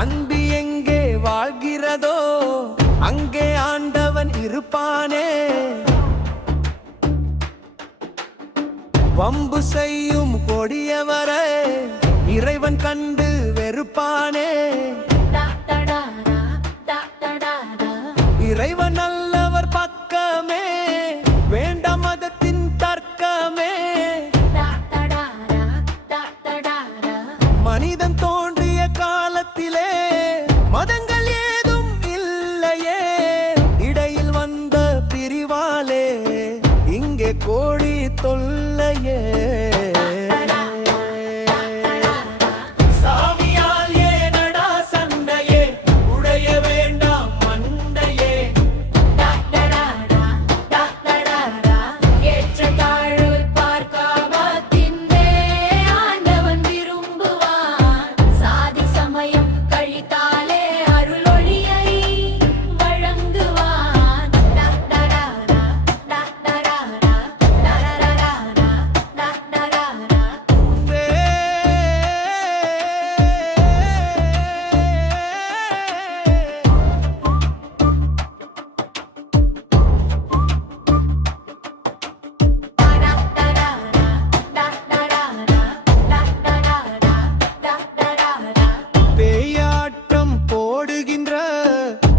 அன்பு எங்கே வாழ்கிறதோ அங்கே ஆண்டவன் இருப்பானே. வம்பு செய்யும் கொடியவரை இறைவன் கண்டு வெறுப்பானே. இறைவன் நல்லவர் பக்கமே வேண்டாம் மதத்தின் தர்க்கமே. மனிதன் தோன்றிய காலத்திலே மதங்கள் ஏதும் இல்லையே. இடையில் வந்த பிரிவாலே இங்கே கோடி தொல்லையே.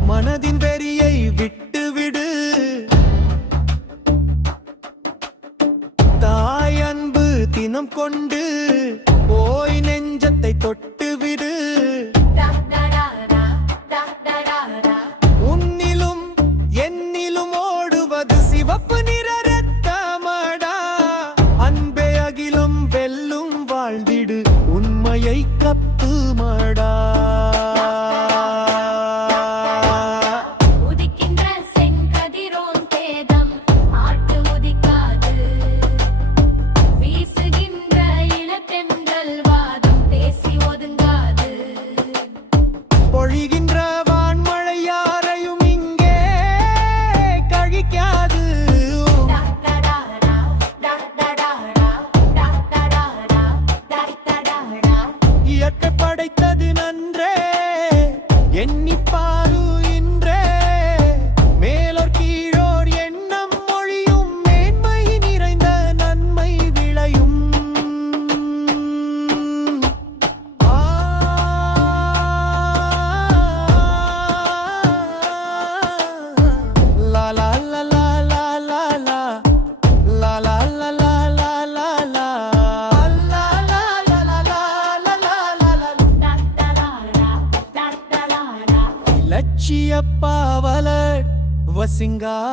மனதின் வெறியை விட்டுவிடு. தாய் அன்பு தினம் கொண்டு போய் நெஞ்சத்தை தொட்டுவிடு. உன்னிலும் என்னிலும் ஓடுவது சிவப்பு நிற ரத்தமடா. அன்பே அகிலம் வெல்லும் வாழ்ந்திடு உண்மையை கப்புமடா. பொழிகின்ற வான்மழை யாரையும் இங்கே கழிக்காது. இயற்கை படைத்தது நன்றே எண்ணிப்பாரு இன்றே. மேலோர் கீழோர் எண்ணம் மொழியும் மேன்மை நிறைந்த நன்மை விளையும். லட்சிய பாவலர் வசிங்காரவேலு.